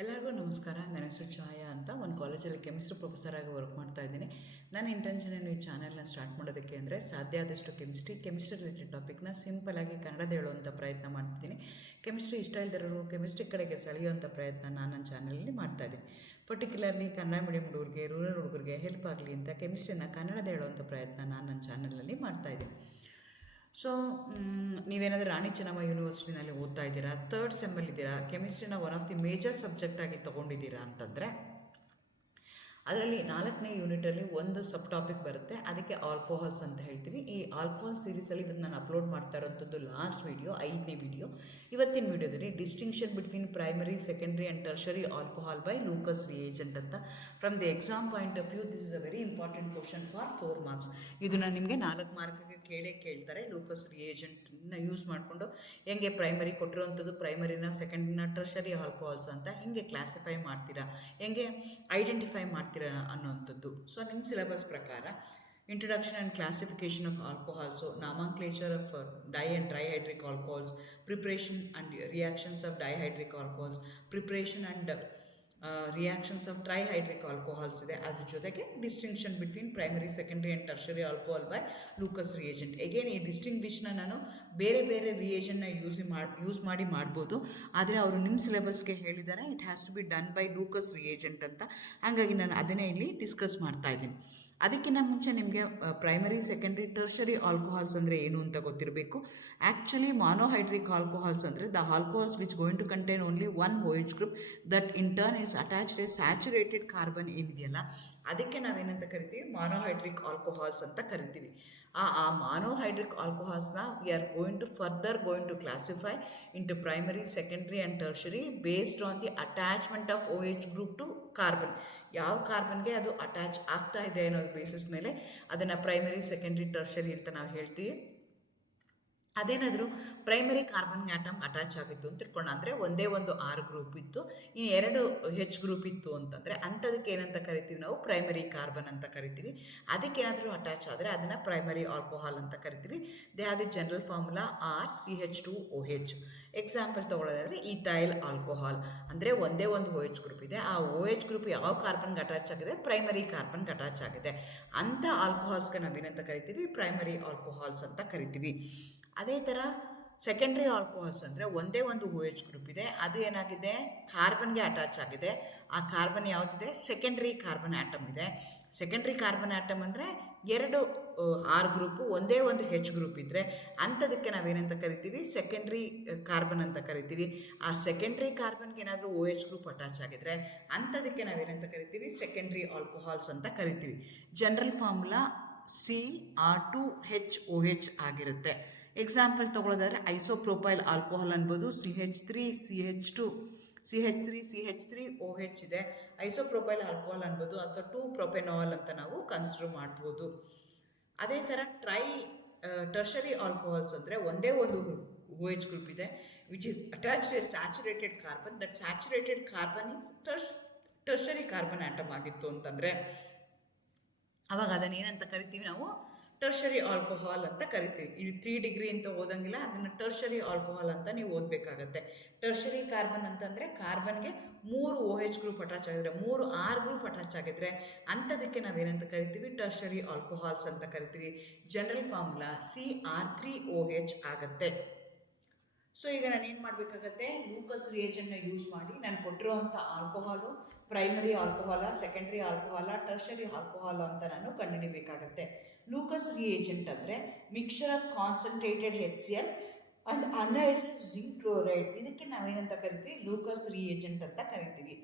ಎಲ್ಲರಿಗೂ ನಮಸ್ಕಾರ. ನನ್ನ ಹೆಸರು ಛಾಯಾ ಅಂತ. ಒಂದು ಕಾಲೇಜಲ್ಲಿ ಕೆಮಿಸ್ಟ್ರಿ ಪ್ರೊಫೆಸರ್ ಆಗಿ ವರ್ಕ್ ಮಾಡ್ತಾ ಇದ್ದೀನಿ. ನನ್ನ ಇಂಟೆನ್ಷನ್ ಈ ಚಾನೆಲ್ನ ಸ್ಟಾರ್ಟ್ ಮಾಡೋದಕ್ಕೆ ಅಂದರೆ ಸಾಧ್ಯ ಆದಷ್ಟು ಕೆಮಿಸ್ಟ್ರಿ ರಿಲೇಟೆಡ್ ಟಾಪಿಕ್ನ ಸಿಂಪಲಾಗಿ ಕನ್ನಡದ ಹೇಳುವಂಥ ಪ್ರಯತ್ನ ಮಾಡ್ತಿದ್ದೀನಿ. ಕೆಮಿಸ್ಟ್ರಿ ಇಷ್ಟ ಇಲ್ದಿರೋರು ಕೆಮಿಸ್ಟ್ರಿ ಕಡೆಗೆ ಸೆಳೆಯುವಂಥ ಪ್ರಯತ್ನ ನಾನು ನನ್ನ ಚಾನಲಲ್ಲಿ ಮಾಡ್ತಾಯಿದ್ದೀನಿ. ಪರ್ಟಿಕ್ಯುಲರ್ಲಿ ಕನ್ನಡ ಮೀಡಿಯಂ ಹುಡುಗರಿಗೆ, ರೂರಲ್ ಹುಡುಗರಿಗೆ ಹೆಲ್ಪ್ ಆಗಲಿ ಅಂತ ಕೆಮಿಸ್ಟ್ರಿನ ಕನ್ನಡದ ಹೇಳುವಂಥ ಪ್ರಯತ್ನ ನಾನು ನನ್ನ ಚಾನಲಲ್ಲಿ ಮಾಡ್ತಾಯಿದ್ದೀನಿ. ಸೊ ನೀವೇನಾದರೂ ರಾಣಿ ಚೆನ್ನಮ್ಮ ಯೂನಿವರ್ಸಿಟಿನಲ್ಲಿ ಓದ್ತಾ ಇದ್ದೀರಾ, ಥರ್ಡ್ ಸೆಮ್ಮಲ್ಲಿದ್ದೀರಾ, ಕೆಮಿಸ್ಟ್ರಿನ one of the major subject ಆಗಿ ತೊಗೊಂಡಿದ್ದೀರಾ ಅಂತಂದರೆ ಅದರಲ್ಲಿ 4ನೇ ಯೂನಿಟಲ್ಲಿ ಒಂದು ಸಬ್ ಟಾಪಿಕ್ ಬರುತ್ತೆ, ಅದಕ್ಕೆ ಆಲ್ಕೋಹಾಲ್ಸ್ ಅಂತ ಹೇಳ್ತೀವಿ. ಈ ಆಲ್ಕೋಹಾಲ್ ಸೀರೀಸಲ್ಲಿ ಇದನ್ನು ನಾನು ಅಪ್ಲೋಡ್ ಮಾಡ್ತಾ ಇರೋಂಥದ್ದು ಲಾಸ್ಟ್ ವಿಡಿಯೋ, 5ನೇ ವಿಡಿಯೋ. ಇವತ್ತಿನ ವಿಡಿಯೋದಲ್ಲಿ distinction between primary, secondary and tertiary alcohol by Lucas reagent ಅಂತ. From the exam point of view this is a very important question for 4 marks. ಇದನ್ನು ನಿಮಗೆ 4 ಮಾರ್ಕ್ಗೆ ಕೇಳ್ತಾರೆ. ಲೂಕಸ್ ರಿಯೇಜೆಂಟ್ನ ಯೂಸ್ ಮಾಡಿಕೊಂಡು ಹೆಂಗೆ ಪ್ರೈಮರಿ ಕೊಟ್ಟಿರೋವಂಥದ್ದು, ಪ್ರೈಮರಿನ, ಸೆಕೆಂಡ್ನ, ಟರ್ಷರಿ ಆಲ್ಕೋಹಾಲ್ಸ್ ಅಂತ ಹೆಂಗೆ ಕ್ಲಾಸಿಫೈ ಮಾಡ್ತೀರಾ, ಹೆಂಗೆ ಐಡೆಂಟಿಫೈ ಮಾಡ್ತೀರಾ ಅನ್ನೋವಂಥದ್ದು. ಸೊ ನಿಮ್ಮ ಸಿಲೆಬಸ್ ಪ್ರಕಾರ introduction and classification of alcohols, nomenclature of di and trihydric alcohols, preparation and reactions of dihydric alcohols, preparation and reactions of trihydric alcohols ಇದೆ. ಅದ್ರ ಜೊತೆಗೆ distinction between primary, secondary and tertiary alcohol by Lucas reagent. Again ಈ ಡಿಸ್ಟಿಂಗ್ವಿಷ್ನ ನಾನು ಬೇರೆ ಬೇರೆ ರಿಯೇಜನ್ನ use ಮಾಡಿ ಮಾಡ್ಬೋದು, ಆದರೆ ಅವರು ನಿಮ್ಮ ಸಿಲೆಬಸ್ಗೆ ಹೇಳಿದ್ದಾರೆ it has to be done by Lucas reagent ಅಂತ. ಹಾಗಾಗಿ ನಾನು ಅದನ್ನೇ ಇಲ್ಲಿ ಡಿಸ್ಕಸ್ ಮಾಡ್ತಾ ಇದ್ದೀನಿ. ಅದಕ್ಕಿಂತ ಮುಂಚೆ ನಿಮಗೆ ಪ್ರೈಮರಿ, ಸೆಕೆಂಡ್ರಿ, ಟರ್ಷರಿ ಆಲ್ಕೋಹಾಲ್ಸ್ ಅಂದರೆ ಏನು ಅಂತ ಗೊತ್ತಿರಬೇಕು. ಆ್ಯಕ್ಚುಲಿ ಮಾನೋಹೈಡ್ರಿಕ್ ಆಲ್ಕೋಹಾಲ್ಸ್ ಅಂದರೆ the alcohols which going to contain only one OH group that in turn is attached a saturated carbon ಏನಿದೆಯಲ್ಲ, ಅದಕ್ಕೆ ನಾವೇನಂತ ಕರಿತೀವಿ, ಮಾನೋಹೈಡ್ರಿಕ್ ಆಲ್ಕೋಹಾಲ್ಸ್ ಅಂತ ಕರಿತೀವಿ. ಆ ಮಾನೋಹೈಡ್ರಿಕ್ ಆಲ್ಕೋಹಾಲ್ಸ್ನ we are going to classify into primary, secondary and tertiary based on the attachment of OH group to carbon. ಯಾವ ಕಾರ್ಬನ್ಗೆ ಅದು ಅಟ್ಯಾಚ್ ಆಗ್ತಾ ಇದೆ ಅನ್ನೋದು ಬೇಸಿಸ್ ಮೇಲೆ ಅದನ್ನು ಪ್ರೈಮರಿ, ಸೆಕೆಂಡ್ರಿ, ಟರ್ಷರಿ ಅಂತ ನಾವು ಹೇಳ್ತೀವಿ. ಅದೇನಾದರೂ ಪ್ರೈಮರಿ ಕಾರ್ಬನ್ ಆಟಮ್ ಅಟ್ಯಾಚ್ ಆಗಿತ್ತು ಅಂತ ತಿಳ್ಕೊಂಡು, ಅಂದರೆ ಒಂದೇ ಒಂದು R ಗ್ರೂಪ್ ಇತ್ತು, ಇನ್ನು 2 H ಗ್ರೂಪ್ ಇತ್ತು ಅಂತಂದರೆ ಅಂಥದಕ್ಕೆ ಏನಂತ ಕರಿತೀವಿ, ನಾವು ಪ್ರೈಮರಿ ಕಾರ್ಬನ್ ಅಂತ ಕರಿತೀವಿ. ಅದಕ್ಕೇನಾದರೂ ಅಟ್ಯಾಚ್ ಆದರೆ ಅದನ್ನು ಪ್ರೈಮರಿ ಆಲ್ಕೋಹಾಲ್ ಅಂತ ಕರಿತೀವಿ. They are the general formula RCH2OH. Example ತೊಗೊಳ್ಳೋದಾದರೆ ಈಥೈಲ್ ಆಲ್ಕೋಹಾಲ್ ಅಂದರೆ ಒಂದೇ ಒಂದು OH ಗ್ರೂಪ್ ಇದೆ, ಆ OH ಗ್ರೂಪ್ ಯಾವ ಕಾರ್ಬನ್ಗೆ ಅಟ್ಯಾಚ್ ಆಗಿದೆ, ಪ್ರೈಮರಿ ಕಾರ್ಬನ್ಗೆ ಅಟ್ಯಾಚ್ ಆಗಿದೆ. ಅಂಥ ಆಲ್ಕೋಹಾಲ್ಸ್ಗೆ ನಾವೇನಂತ ಕರಿತೀವಿ, ಪ್ರೈಮರಿ ಆಲ್ಕೋಹಾಲ್ಸ್ ಅಂತ ಕರಿತೀವಿ. ಅದೇ ಥರ ಸೆಕೆಂಡ್ರಿ ಆಲ್ಕೋಹಾಲ್ಸ್ ಅಂದರೆ ಒಂದೇ ಒಂದು OH ಗ್ರೂಪ್ ಇದೆ, ಅದು ಏನಾಗಿದೆ, ಕಾರ್ಬನ್ಗೆ ಅಟ್ಯಾಚ್ ಆಗಿದೆ. ಆ ಕಾರ್ಬನ್ ಯಾವುದಿದೆ, ಸೆಕೆಂಡ್ರಿ ಕಾರ್ಬನ್ ಆಟಮ್ ಇದೆ. ಸೆಕೆಂಡ್ರಿ ಕಾರ್ಬನ್ ಆಟಮ್ ಅಂದರೆ 2 R ಗ್ರೂಪು, ಒಂದೇ ಒಂದು H ಗ್ರೂಪ್ ಇದ್ದರೆ ಅಂಥದಕ್ಕೆ ನಾವೇನಂತ ಕರಿತೀವಿ, ಸೆಕೆಂಡ್ರಿ ಕಾರ್ಬನ್ ಅಂತ ಕರಿತೀವಿ. ಆ ಸೆಕೆಂಡ್ರಿ ಕಾರ್ಬನ್ಗೆ ಏನಾದರೂ OH ಗ್ರೂಪ್ ಅಟ್ಯಾಚ್ ಆಗಿದ್ರೆ ಅಂಥದಕ್ಕೆ ನಾವೇನಂತ ಕರಿತೀವಿ, ಸೆಕೆಂಡ್ರಿ ಆಲ್ಕೋಹಾಲ್ಸ್ ಅಂತ ಕರಿತೀವಿ. ಜನರಲ್ ಫಾರ್ಮುಲಾ CR2HOH ಆಗಿರುತ್ತೆ. ಎಕ್ಸಾಂಪಲ್ ತೊಗೊಳ್ಳೋದಾದರೆ ಐಸೋಪ್ರೋಪೈಲ್ ಆಲ್ಕೋಹಾಲ್ ಅನ್ಬೋದು, CH3CH2CH3CH3OH ಇದೆ. ಐಸೋಪ್ರೋಪೈಲ್ ಆಲ್ಕೋಹಾಲ್ ಅನ್ಬೋದು, ಅಥವಾ 2-ಪ್ರೊಪೆನಾಲ್ ಅಂತ ನಾವು ಕನ್ಸಿಡರ್ ಮಾಡ್ಬೋದು. ಅದೇ ಥರ ಟರ್ಷರಿ ಆಲ್ಕೋಹಾಲ್ಸ್ ಅಂದರೆ ಒಂದೇ ಒಂದು OH ಗ್ರೂಪ್ ಇದೆ which is attached a saturated carbon. That saturated carbon is tertiary carbon atom ಆಗಿತ್ತು ಅಂತಂದರೆ ಅವಾಗ ಅದನ್ನು ಏನಂತ ಕರಿತೀವಿ, ನಾವು ಟರ್ಷರಿ ಆಲ್ಕೋಹಾಲ್ ಅಂತ ಕರಿತೀವಿ. ಇದು 3 ಡಿಗ್ರಿ ಅಂತ ಓದಂಗಿಲ್ಲ, ಅದನ್ನು ಟರ್ಷರಿ ಆಲ್ಕೋಹಾಲ್ ಅಂತ ನೀವು ಓದಬೇಕಾಗತ್ತೆ. ಟರ್ಷರಿ ಕಾರ್ಬನ್ ಅಂತಂದರೆ ಕಾರ್ಬನ್ಗೆ 3 OH ಗ್ರೂಪ್ ಅಟ್ಯಾಚ್ ಆಗಿದ್ರೆ, 3 R ಗ್ರೂಪ್ ಅಟ್ಯಾಚ್ ಆಗಿದ್ರೆ ಅಂಥದಕ್ಕೆ ನಾವೇನಂತ ಕರಿತೀವಿ, ಟರ್ಷರಿ ಆಲ್ಕೋಹಾಲ್ಸ್ ಅಂತ ಕರಿತೀವಿ. ಜನರಲ್ ಫಾರ್ಮುಲಾ CR3OH ಆಗುತ್ತೆ. ಸೊ ಈಗ ನಾನು ಏನು ಮಾಡಬೇಕಾಗತ್ತೆ, ಲೂಕಸ್ ರಿಯೇಜೆಂಟ್ನ ಯೂಸ್ ಮಾಡಿ ನಾನು ಕೊಟ್ಟಿರೋವಂಥ ಆಲ್ಕೋಹಾಲು ಪ್ರೈಮರಿ ಆಲ್ಕೋಹಾಲ, ಸೆಕೆಂಡ್ರಿ ಆಲ್ಕೋಹಾಲ, ಟರ್ಷರಿ ಆಲ್ಕೋಹಾಲು ಅಂತ ನಾನು ಕಂಡುಹಿಡಿಯಬೇಕಾಗತ್ತೆ. ಲೂಕಸ್ ರಿಯೇಜೆಂಟ್ ಅಂದರೆ mixture of concentrated HCl and anhydrous zinc chloride. ಇದಕ್ಕೆ ನಾವೇನಂತ ಕರಿತೀವಿ, ಲೂಕಸ್ ರಿಯೇಜೆಂಟ್ ಅಂತ ಕರಿತೀವಿ.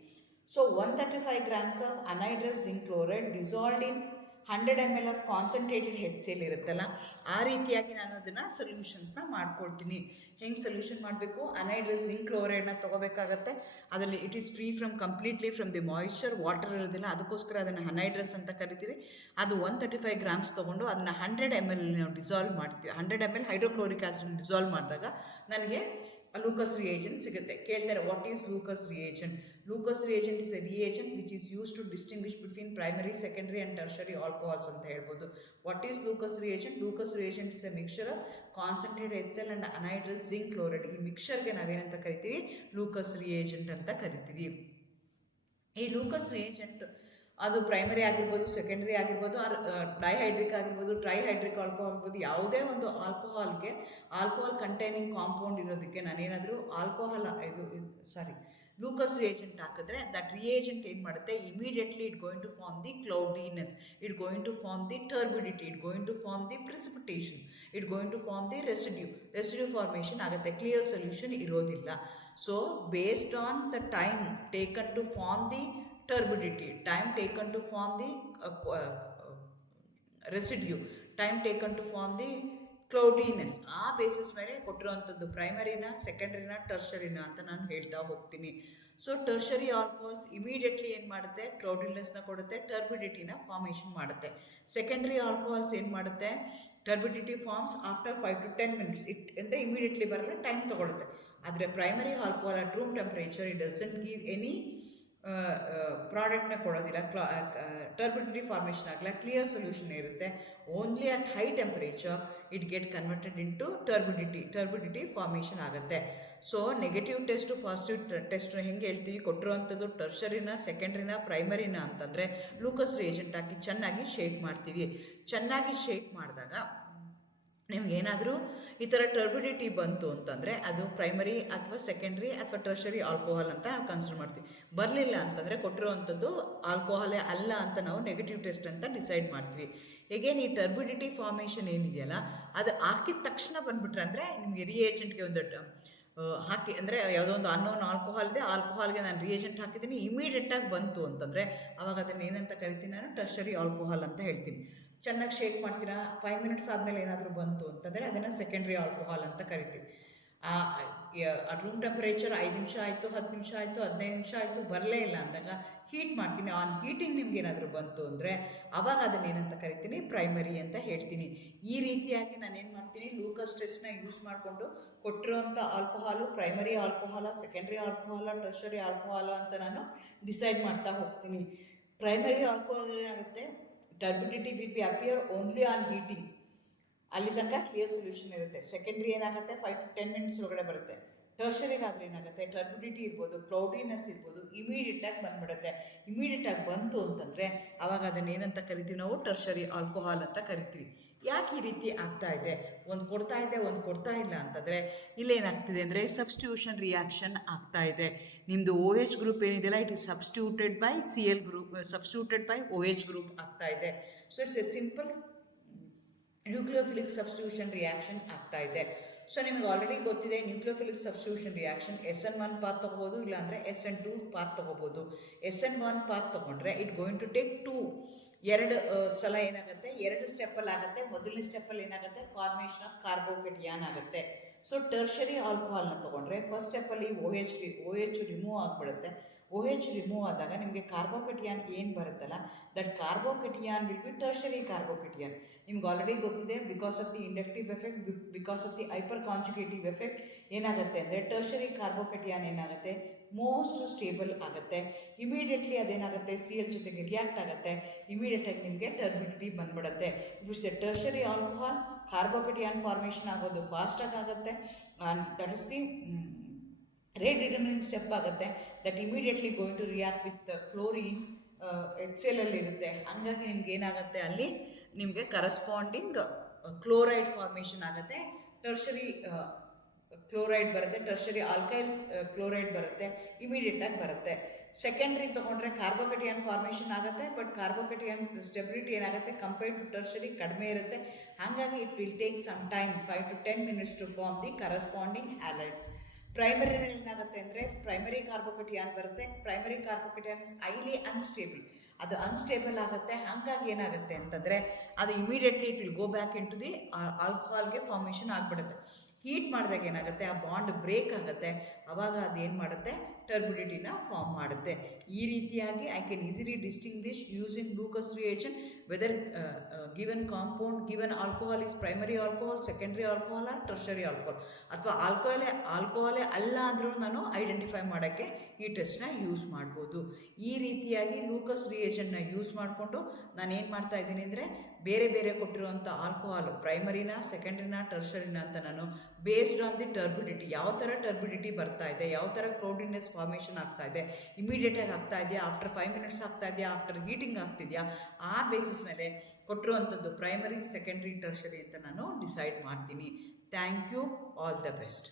So 135 grams of anhydrous zinc chloride dissolved in 100 ml of concentrated HCl ಇರುತ್ತಲ್ಲ, ಆ ರೀತಿಯಾಗಿ ನಾನು ಅದನ್ನು ಸೊಲ್ಯೂಷನ್ಸ್ನ ಮಾಡ್ಕೊಳ್ತೀನಿ. ಹೆಂಗೆ ಸೊಲ್ಯೂಷನ್ ಮಾಡಬೇಕು, ಅನೈಡ್ರಸ್ ಜಿಂಕ್ ಕ್ಲೋರೈಡ್ನ ತೊಗೋಬೇಕಾಗತ್ತೆ. ಅದರಲ್ಲಿ it is completely from the moisture, water ಇರೋದಿಲ್ಲ, ಅದಕ್ಕೋಸ್ಕರ ಅದನ್ನು ಅನೈಡ್ರಸ್ ಅಂತ ಕರಿತೀವಿ. ಅದು 135 grams ತೊಗೊಂಡು ಅದನ್ನು 100 ml ನಾವು ಡಿಸಾಲ್ವ್ ಮಾಡ್ತೀವಿ. 100 ml ಹೈಡ್ರೋಕ್ಲೋರಿಕ್ ಆಸಿಡ್ ಡಿಸಾಲ್ವ್ ಮಾಡಿದಾಗ ನನಗೆ ಲೂಕಸ್ ರಿಯೇಜೆಂಟ್ ಸಿಗುತ್ತೆ. ಕೇಳ್ತಾರೆ, what is Lucas reagent? Lucas reagent is a reagent which is use to distinguish between primary, secondary and tertiary alcohols ಅಂತ ಹೇಳ್ಬೋದು. What is Lucas reagent? Lucas reagent is a mixture of concentrated HCl and anhydrous zinc chloride. ಈ ಮಿಕ್ಸ್ಚರ್ಗೆ ನಾವೇನಂತ ಕರಿತೀವಿ, Lucas reagent ಅಂತ ಕರಿತೀವಿ. ಈ Lucas reagent ಅದು ಪ್ರೈಮರಿ ಆಗಿರ್ಬೋದು, ಸೆಕೆಂಡ್ರಿ ಆಗಿರ್ಬೋದು, ಡೈಹೈಡ್ರಿಕ್ ಆಗಿರ್ಬೋದು, ಟ್ರೈಹೈಡ್ರಿಕ್ ಆಲ್ಕೋಹಾಲ್ ಆಗಿರ್ಬೋದು, ಯಾವುದೇ ಒಂದು ಆಲ್ಕೋಹಾಲ್ ಕಂಟೈನಿಂಗ್ ಕಾಂಪೌಂಡ್ ಇರೋದಕ್ಕೆ ನಾನೇನಾದರೂ ಲೂಕಸ್ ರಿಯೇಜೆಂಟ್ ಹಾಕಿದ್ರೆ ದಟ್ ರಿಯೇಜೆಂಟ್ ಏನು ಮಾಡುತ್ತೆ, immediately it going to form the cloudiness, it going to form the turbidity, it going to form the precipitation, it going to form the residue formation ಆಗುತ್ತೆ, clear solution ಇರೋದಿಲ್ಲ. So based on the time taken to form the turbidity, time taken to form the residue, time taken to form the ಕ್ಲೌಡಿನೆಸ್, ಆ basis ಮೇಲೆ ಕೊಟ್ಟಿರೋವಂಥದ್ದು ಪ್ರೈಮರಿನ, ಸೆಕೆಂಡ್ರಿನ, ಟರ್ಷರಿನ ಅಂತ ನಾನು ಹೇಳ್ತಾ ಹೋಗ್ತೀನಿ. So tertiary alcohols immediately ಏನು ಮಾಡುತ್ತೆ, ಕ್ಲೌಡಿನೆಸ್ನ ಕೊಡುತ್ತೆ, ಟರ್ಬಿಡಿಟಿನ ಫಾರ್ಮೇಷನ್ ಮಾಡುತ್ತೆ. ಸೆಕೆಂಡ್ರಿ ಆಲ್ಕೋಹಾಲ್ಸ್ ಏನು ಮಾಡುತ್ತೆ, turbidity forms after 5 to 10 minutes, ಅಂದರೆ ಇಮಿಡಿಯೇಟ್ಲಿ ಬರಲ್ಲ, ಟೈಮ್ ತೊಗೊಳುತ್ತೆ. ಆದರೆ primary alcohol at room temperature it doesn't give any ಪ್ರಾಡಕ್ಟ್ನ ಕೊಡೋದಿಲ್ಲ, ಟರ್ಬಿಡಿಟಿ ಫಾರ್ಮೇಷನ್ ಆಗಲ್ಲ, ಕ್ಲಿಯರ್ ಸೊಲ್ಯೂಷನ್ ಇರುತ್ತೆ. Only at high temperature it get converted into turbidity formation ಆಗುತ್ತೆ. So negative test positive test ಹೆಂಗೆ ಹೇಳ್ತೀವಿ, ಕೊಟ್ಟಿರೋವಂಥದ್ದು ಟರ್ಷರಿನ, ಸೆಕೆಂಡ್ರಿನ, ಪ್ರೈಮರಿನ ಅಂತಂದರೆ ಲೂಕಸ್ ರಿಯೇಜೆಂಟ್ ಹಾಕಿ ಚೆನ್ನಾಗಿ ಶೇಕ್ ಮಾಡ್ತೀವಿ. ಚೆನ್ನಾಗಿ ಶೇಕ್ ಮಾಡಿದಾಗ ನಿಮಗೇನಾದರೂ ಈ ಥರ ಟರ್ಬಿಡಿಟಿ ಬಂತು ಅಂತಂದರೆ ಅದು ಪ್ರೈಮರಿ ಅಥವಾ ಸೆಕೆಂಡ್ರಿ ಅಥವಾ ಟರ್ಷರಿ ಆಲ್ಕೋಹಾಲ್ ಅಂತ ನಾವು ಕನ್ಸಿಡರ್ ಮಾಡ್ತೀವಿ. ಬರಲಿಲ್ಲ ಅಂತಂದರೆ ಕೊಟ್ಟಿರೋವಂಥದ್ದು ಆಲ್ಕೋಹಾಲೇ ಅಲ್ಲ ಅಂತ ನಾವು ನೆಗೆಟಿವ್ ಟೆಸ್ಟ್ ಅಂತ ಡಿಸೈಡ್ ಮಾಡ್ತೀವಿ. ಹೇಗೇನು ಈ ಟರ್ಬಿಡಿಟಿ ಫಾರ್ಮೇಷನ್ ಏನಿದೆಯಲ್ಲ ಅದು ಹಾಕಿದ ತಕ್ಷಣ ಬಂದುಬಿಟ್ರೆ, ಅಂದರೆ ನಿಮಗೆ ರಿಯೇಜೆಂಟ್ಗೆ ಒಂದು ಹಾಕಿ, ಅಂದರೆ ಯಾವುದೋ ಒಂದು ಅನ್ನೋನ್ ಆಲ್ಕೋಹಾಲ್ ಇದೆ, ಆಲ್ಕೋಹಾಲ್ಗೆ ನಾನು ರಿಯೇಜೆಂಟ್ ಹಾಕಿದ್ದೀನಿ, ಇಮಿಡಿಯೇಟಾಗಿ ಬಂತು ಅಂತಂದರೆ ಅವಾಗ ಅದನ್ನು ಏನಂತ ಕರಿತೀನಿ, ನಾನು ಟರ್ಷರಿ ಆಲ್ಕೋಹಾಲ್ ಅಂತ ಹೇಳ್ತೀನಿ. ಚೆನ್ನಾಗಿ ಶೇಕ್ ಮಾಡ್ತೀರಾ, 5 minutes ಆದಮೇಲೆ ಏನಾದರೂ ಬಂತು ಅಂತಂದರೆ ಅದನ್ನು ಸೆಕೆಂಡ್ರಿ ಆಲ್ಕೋಹಾಲ್ ಅಂತ ಕರಿತೀವಿ. ರೂಮ್ ಟೆಂಪರೇಚರ್ 5 ನಿಮಿಷ ಆಯಿತು, 10 ನಿಮಿಷ ಆಯಿತು, 15 ನಿಮಿಷ ಆಯಿತು, ಬರಲೇ ಇಲ್ಲ ಅಂದಾಗ ಹೀಟ್ ಮಾಡ್ತೀನಿ. ಆನ್ ಹೀಟಿಂಗ್ ನಿಮ್ಗೆ ಏನಾದರೂ ಬಂತು ಅಂದರೆ ಅವಾಗ ಅದನ್ನು ಏನಂತ ಕರಿತೀನಿ, ಪ್ರೈಮರಿ ಅಂತ ಹೇಳ್ತೀನಿ. ಈ ರೀತಿಯಾಗಿ ನಾನು ಏನು ಮಾಡ್ತೀನಿ, ಲೂಕಸ್ ಟೆಸ್ಟ್ನ ಯೂಸ್ ಮಾಡಿಕೊಂಡು ಕೊಟ್ಟಿರೋಂಥ ಆಲ್ಕೋಹಾಲು ಪ್ರೈಮರಿ ಆಲ್ಕೋಹಾಲ, ಸೆಕೆಂಡ್ರಿ ಆಲ್ಕೋಹಾಲ, ಟರ್ಷರಿ ಆಲ್ಕೋಹಾಲ ಅಂತ ನಾನು ಡಿಸೈಡ್ ಮಾಡ್ತಾ ಹೋಗ್ತೀನಿ. ಪ್ರೈಮರಿ ಆಲ್ಕೋಹಾಲ್ ಏನಾಗುತ್ತೆ, turbidity will be appear only on heating, ಅಲ್ಲಿ ತನಕ ಕ್ಲಿಯರ್ ಸೊಲ್ಯೂಷನ್ ಇರುತ್ತೆ. ಸೆಕೆಂಡ್ರಿ ಏನಾಗುತ್ತೆ, 5 to 10 minutes ಒಳಗಡೆ ಬರುತ್ತೆ. ಟರ್ಷರಿಗಾದರೆ ಏನಾಗುತ್ತೆ, ಟರ್ಬಿಡಿಟಿ ಇರ್ಬೋದು, ಕ್ಲೌಡಿನೆಸ್ ಇರ್ಬೋದು, ಇಮಿಡಿಯೇಟಾಗಿ ಬಂದುಬಿಡುತ್ತೆ. ಇಮಿಡಿಯೇಟಾಗಿ ಬಂತು ಅಂತಂದರೆ ಆವಾಗ ಅದನ್ನು ಏನಂತ ಕರಿತೀವಿ, ನಾವು ಟರ್ಷರಿ ಆಲ್ಕೋಹಾಲ್ ಅಂತ ಕರಿತೀವಿ. ಯಾಕೆ ಈ ರೀತಿ ಆಗ್ತಾ ಇದೆ, ಒಂದು ಕೊಡ್ತಾ ಇದೆ ಒಂದು ಕೊಡ್ತಾ ಇಲ್ಲ ಅಂತಂದರೆ ಇಲ್ಲೇನಾಗ್ತಿದೆ ಅಂದರೆ ಸಬ್ಸ್ಟಿಟ್ಯೂಷನ್ ರಿಯಾಕ್ಷನ್ ಆಗ್ತಾ ಇದೆ. ನಿಮ್ಮದು OH ಗ್ರೂಪ್ ಏನಿದೆಯಲ್ಲ, it is substituted by Cl group, substituted by OH group ಆಗ್ತಾ ಇದೆ. So it's A simple nucleophilic substitution reaction ಆಗ್ತಾ ಇದೆ. ಸೊ ನಿಮಗೆ ಆಲ್ರೆಡಿ ಗೊತ್ತಿದೆ, nucleophilic substitution reaction SN1 path ತೊಗೋಬೋದು, ಇಲ್ಲಾಂದರೆ SN2 ಪಾತ್ ತೊಗೋಬೋದು. SN1 ಪಾತ್ ತೊಗೊಂಡ್ರೆ ಇಟ್ ಗೋಯಿಂಗ್ ಟು ಟೇಕ್ 2 ಸಲ ಏನಾಗುತ್ತೆ, 2 ಸ್ಟೆಪ್ಪಲ್ಲಿ ಆಗುತ್ತೆ. ಮೊದಲನೇ ಸ್ಟೆಪ್ಪಲ್ಲಿ ಏನಾಗುತ್ತೆ, ಫಾರ್ಮೇಷನ್ ಆಫ್ ಕಾರ್ಬೋಕೆಟಿಯಾನ್ ಆಗುತ್ತೆ. ಸೊ ಟರ್ಷರಿ ಆಲ್ಕೋಹಾಲ್ನ ತೊಗೊಂಡ್ರೆ ಫಸ್ಟ್ ಸ್ಟೆಪ್ಪಲ್ಲಿ OH ರಿಮೂವ್ ಆಗಿಬಿಡುತ್ತೆ. OH ರಿಮೂವ್ ಆದಾಗ ನಿಮಗೆ ಕಾರ್ಬೋಕೆಟಿಯಾನ್ ಏನು ಬರುತ್ತಲ್ಲ, that carbocation will be tertiary carbocation. ನಿಮ್ಗೆ ಆಲ್ರೆಡಿ ಗೊತ್ತಿದೆ, because of the inductive effect, because of the hyper conjugative effect ಏನಾಗುತ್ತೆ ಅಂದರೆ ಟರ್ಷರಿ ಕಾರ್ಬೋಕೆಟಿಯಾನ್ ಏನಾಗುತ್ತೆ, ಮೋಸ್ಟ್ ಸ್ಟೇಬಲ್ ಆಗುತ್ತೆ. ಇಮಿಡಿಯೇಟ್ಲಿ ಅದೇನಾಗುತ್ತೆ, Cl ಜೊತೆಗೆ ರಿಯಾಕ್ಟ್ ಆಗುತ್ತೆ, ಇಮಿಡಿಯೇಟಾಗಿ ನಿಮಗೆ ಟರ್ಬಿಡಿಟಿ ಬಂದ್ಬಿಡುತ್ತೆ. It's a tertiary alcohol, carbocation formation ಆಗೋದು ಫಾಸ್ಟಾಗಿ ಆಗುತ್ತೆ. That is the rate determining step ಆಗುತ್ತೆ. That immediately going to react with chlorine, HCl ಇರುತ್ತೆ. ಹಾಗಾಗಿ ನಿಮ್ಗೆ ಏನಾಗುತ್ತೆ, ಅಲ್ಲಿ ನಿಮಗೆ ಕರಸ್ಪಾಂಡಿಂಗ್ ಕ್ಲೋರೈಡ್ ಫಾರ್ಮೇಷನ್ ಆಗುತ್ತೆ. ಟರ್ಷರಿ ಕ್ಲೋರೈಡ್ ಬರುತ್ತೆ, ಟರ್ಷರಿ ಆಲ್ಕೈಲ್ ಕ್ಲೋರೈಡ್ ಬರುತ್ತೆ, ಇಮಿಡಿಯೇಟಾಗಿ ಬರುತ್ತೆ. ಸೆಕೆಂಡ್ರಿ ತೊಗೊಂಡ್ರೆ ಕಾರ್ಬೋಕೆಟಿಯಾನ್ ಫಾರ್ಮೇಷನ್ ಆಗುತ್ತೆ, ಬಟ್ ಕಾರ್ಬೋಕೆಟಿಯಾನ್ ಸ್ಟೆಬಿಲಿಟಿ ಏನಾಗುತ್ತೆ, ಕಂಪೇರ್ಡ್ ಟು ಟರ್ಷರಿ ಕಡಿಮೆ ಇರುತ್ತೆ. ಹಾಗಾಗಿ it will take some time, 5 to 10 minutes to form the corresponding halides. ಪ್ರೈಮರಿನಲ್ಲಿ ಏನಾಗುತ್ತೆ ಅಂದರೆ ಪ್ರೈಮರಿ ಕಾರ್ಬೋಕೆಟಿಯಾನ್ ಬರುತ್ತೆ. Primary carbocation is highly unstable, ಅದು ಅನ್ಸ್ಟೇಬಲ್ ಆಗುತ್ತೆ. ಹಾಗಾಗಿ ಏನಾಗುತ್ತೆ ಅಂತಂದರೆ ಅದು immediately it will go back in to the ಆಲ್ಕೋಹಾಲ್ಗೆ ಫಾರ್ಮೇಷನ್ ಆಗಿಬಿಡುತ್ತೆ. ಹೀಟ್ ಮಾಡಿದಾಗ ಏನಾಗುತ್ತೆ, ಆ ಬಾಂಡ್ ಬ್ರೇಕ್ ಆಗುತ್ತೆ. ಆವಾಗ ಅದು ಏನು ಮಾಡುತ್ತೆ, ಟರ್ಬಿಡಿಟಿನ ಫಾರ್ಮ್ ಮಾಡುತ್ತೆ. ಈ ರೀತಿಯಾಗಿ I can easily distinguish using Lucas reagent whether given compound given alcohol is primary alcohol, secondary alcohol or tertiary alcohol, ಅಥವಾ ಆಲ್ಕೋಹಾಲೇ ಅಲ್ಲ ಅಂದರೂ ನಾನು ಐಡೆಂಟಿಫೈ ಮಾಡೋಕ್ಕೆ ಈ ಟೆಸ್ಟ್ನ ಯೂಸ್ ಮಾಡ್ಬೋದು. ಈ ರೀತಿಯಾಗಿ ಲೂಕಸ್ ರಿಯೇಜೆಂಟ್ನ ಯೂಸ್ ಮಾಡಿಕೊಂಡು ನಾನೇನು ಮಾಡ್ತಾ ಇದ್ದೀನಿ ಅಂದರೆ ಬೇರೆ ಬೇರೆ ಕೊಟ್ಟಿರುವಂಥ ಆಲ್ಕೋಹಾಲ್ ಪ್ರೈಮರಿನ, ಸೆಕೆಂಡ್ರಿನ, ಟರ್ಷರಿನ ಅಂತ ನಾನು ಬೇಸ್ಡ್ ಆನ್ ದಿ ಟರ್ಬಿಡಿಟಿ, ಯಾವ ಥರ ಟರ್ಬಿಡಿಟಿ ಬರ್ತಾ ಇದೆ, ಯಾವ ಥರ ಕ್ಲೌಡಿನೆಸ್ ಫಾರ್ಮೇಷನ್ ಆಗ್ತಾ ಇದೆ, ಇಮಿಡಿಯೇಟಾಗಿ ಆಗ್ತಾ ಇದೆಯಾ, ಆಫ್ಟರ್ 5 minutes ಆಗ್ತಾ ಇದೆಯಾ, ಆಫ್ಟರ್ ಹೀಟಿಂಗ್ ಆಗ್ತಿದೆಯಾ, ಆ ಬೇಸಿಸ್ ಮೇಲೆ ಕೊಟ್ಟಿರುವಂಥದ್ದು ಪ್ರೈಮರಿ, ಸೆಕೆಂಡ್ರಿ, ಟರ್ಷರಿ ಅಂತ ನಾನು ಡಿಸೈಡ್ ಮಾಡ್ತೀನಿ. Thank you. All the best.